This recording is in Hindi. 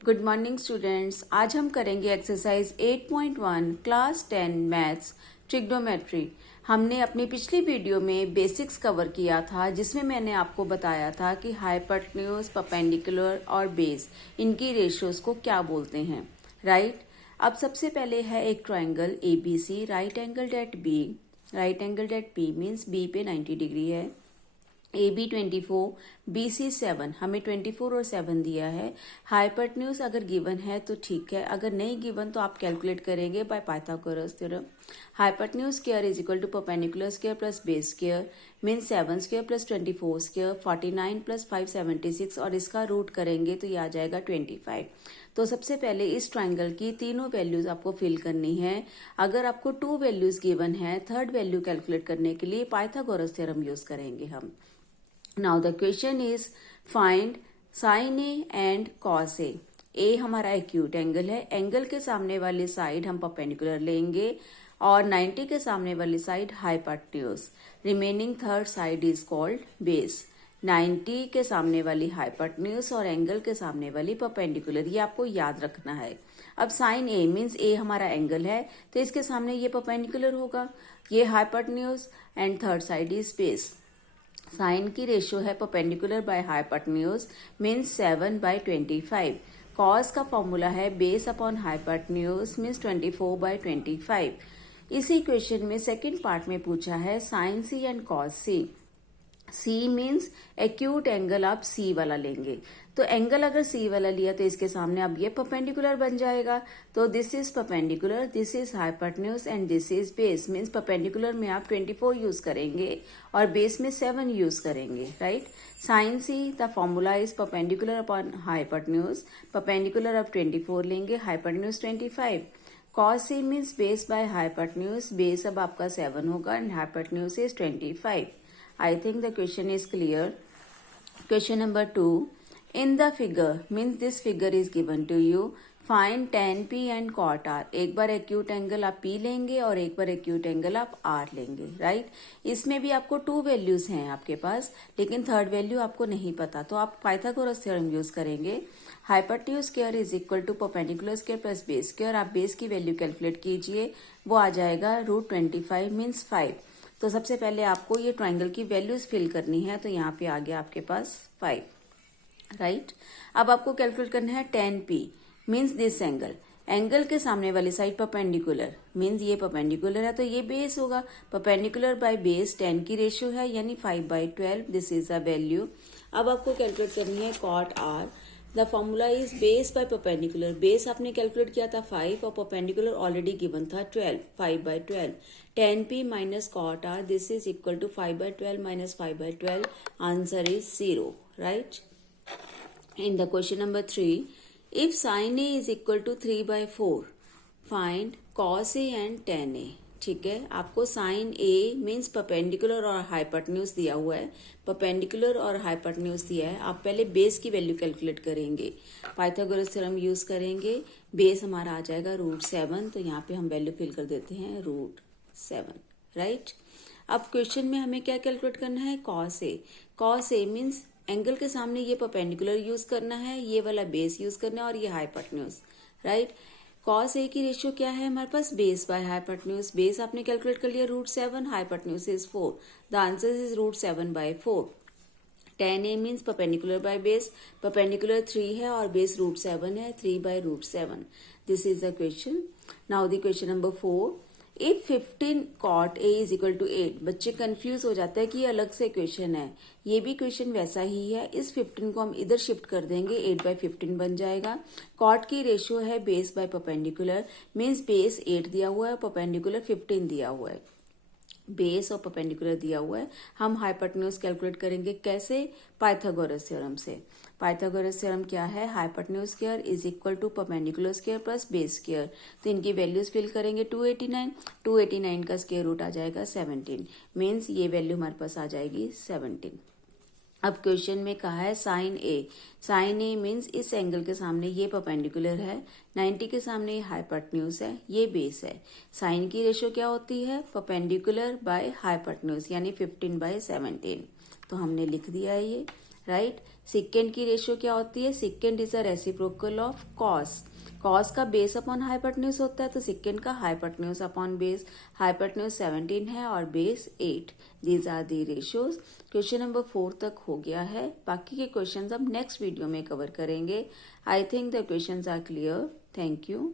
Good morning students. आज हम करेंगे एक्सरसाइज 8.1 क्लास 10 मैथ्स ट्रिग्नोमेट्री। हमने अपनी पिछली वीडियो में बेसिक्स कवर किया था, जिसमें मैंने आपको बताया था कि हाइपोटेन्यूज, परपेंडिकुलर और बेस, इनकी रेशियोज को क्या बोलते हैं, राइट। अब सबसे पहले है एक triangle ABC, right angled at B. Right angled at B means B पे 90 डिग्री है। AB 24, BC 7, हमें 24 और 7 दिया है। हाइपोटेन्यूज अगर गिवन है तो ठीक है, अगर नहीं गिवन तो आप कैलकुलेट करेंगे by Pythagoras theorem. Hypotenuse square is equal to perpendicular square plus base square mean 7 square plus 24 square 49 plus 576, और इसका रूट करेंगे तो ये आ जाएगा 25। तो सबसे पहले इस ट्राइंगल की तीनों वैल्यूज आपको फिल करनी है। अगर आपको 2 वैल्यूज गिवन है, थर्ड वैल्यू कैलकुलेट करने के लिए पाइथागोरस थ्योरम यूज करेंगे हम। Now the question is find sin A and cos A। A हमारा एक्यूट एंगल है, एंगल के सामने वाली साइड हम परपेंडिकुलर लेंगे और 90 के सामने वाली side hypotenuse. Remaining third side is called base. 90 के सामने वाली हाइपोटेन्यूज और एंगल के सामने वाली परपेंडिकुलर, ये आपको याद रखना है। अब साइन ए मीन्स ए हमारा एंगल है, तो इसके सामने ये परपेंडिकुलर होगा, ये hypotenuse and third side is base. Sine की रेशियो है perpendicular by hypotenuse means 7/25। Cos का फॉर्मूला है बेस अपॉन हाइपोटेन्यूज मीन्स 24/25। इसी इक्वेशन में सेकंड पार्ट में पूछा है sine C and cos C. C means acute angle आप सी वाला लेंगे, तो एंगल अगर सी वाला लिया तो इसके सामने अब ये परपेंडिकुलर बन जाएगा। तो this is perpendicular, this is hypotenuse and this is base. Means perpendicular में आप 24 यूज करेंगे और बेस में 7 यूज करेंगे, right. Sine C the formula is perpendicular upon hypotenuse, perpendicular अब 24 लेंगे, hypotenuse 25। Cos C means base by hypotenuse, base अब आपका 7 होगा and hypotenuse is 25। I think the question is clear. Question number 2. In the figure, means this figure is given to you. Find tan P and cot R. एक बार एक्यूट एंगल आप P लेंगे और एक बार एक्यूट एंगल आप R लेंगे, राइट। इसमें भी आपको 2 वैल्यूज हैं आपके पास, लेकिन थर्ड वैल्यू आपको नहीं पता, तो आप पाइथागोरस थ्योरम यूज करेंगे। Hypotenuse square is equal to perpendicular square plus base square. आप बेस की वैल्यू कैलकुलेट कीजिए, वो आ जाएगा √25 मीन्स 5। तो सबसे पहले आपको ये ट्राइंगल की वैल्यूज फिल करनी है, तो यहाँ पे आ गया आपके पास 5, राइट। अब आपको कैलकुलेट करना है tan P means this angle, angle के सामने वाली साइड परपेंडिकुलर मीन्स ये परपेंडिकुलर है तो ये बेस होगा। परपेंडिकुलर बाय बेस tan की रेशियो है यानी 5/12, दिस इज द वैल्यू। अब आपको कैलकुलेट करनी है cot R। The formula is base by perpendicular, base आपने कैलकुलेट किया था 5 और परपेंडिकुलर ऑलरेडी गिवन था 12, 5/12। tan P minus cot R, this is equal to 5/12 minus 5/12. Answer is 0, right? In the question number 3, if sin A is equal to 3/4, find cos A and tan A। ठीक है, आपको साइन ए मीन्स परपेंडिकुलर और हाइपोटेन्यूज दिया हुआ है, परपेंडिकुलर और हाइपोटेन्यूज दिया है। आप पहले बेस की वैल्यू कैलकुलेट करेंगे, पाइथागोरस थ्योरम यूज करेंगे। बेस हमारा आ जाएगा √7, तो यहाँ पे हम वैल्यू फिल कर देते हैं √7, राइट। अब क्वेश्चन में हमें क्या कैलकुलेट करना है, cos A. Cos A means angle के सामने ये परपेंडिकुलर यूज करना है, ये वाला बेस यूज करना है और ये हाइपोटेन्यूज, राइट। कॉस ए की रेशियो क्या है हमारे पास, बेस बाय हाइपोटेन्यूज। बेस आपने कैलकुलेट कर लिया √7, hypotenuse is 4, the answer is √7/4। tan A means perpendicular by base, perpendicular 3 है और बेस √7 है, 3/√7। This is the question. Now the question number 4, if 15 cot A is equal to 8। बच्चे कंफ्यूज हो जाता है कि ये अलग से क्वेश्चन है, ये भी क्वेश्चन वैसा ही है। इस 15 को हम इधर शिफ्ट कर देंगे, 8/15 बन जाएगा। cot की रेशियो है base by perpendicular means base 8 दिया हुआ है, परपेंडिकुलर 15 दिया हुआ है। बेस और परपेंडिकुलर दिया हुआ है, हम हाइपोटेन्यूज कैलकुलेट करेंगे कैसे, पाइथागोरस थ्योरम से। पाइथागोरस थ्योरम क्या है, hypotenuse square is equal to perpendicular square plus base square. तो इनकी वैल्यूज फिल करेंगे 289 का स्क्वायर रूट आ जाएगा 17, मीन्स ये वैल्यू हमारे पास आ जाएगी 17। अब क्वेश्चन में कहा है साइन ए। साइन ए मीन्स इस एंगल के सामने ये परपेंडिकुलर है, 90 के सामने ये हाइपोटेन्यूज है, ये बेस है। साइन की रेशियो क्या होती है, परपेंडिकुलर बाय हाइपोटेन्यूज यानी 15/17। तो हमने लिख दिया है ये, राइट। सिकेंड की रेशियो क्या होती है? Secant is a reciprocal of cos. Cos का बेस अपॉन हाइपोटेन्यूज होता है, तो सिकेंड का हाइपोटेन्यूज अपॉन बेस, हाइपोटेन्यूज 17 है और base 8। These are the ratios. Question number 4 तक हो गया है, बाकी के क्वेश्चंस हम नेक्स्ट वीडियो में कवर करेंगे। I think the questions are clear. Thank you.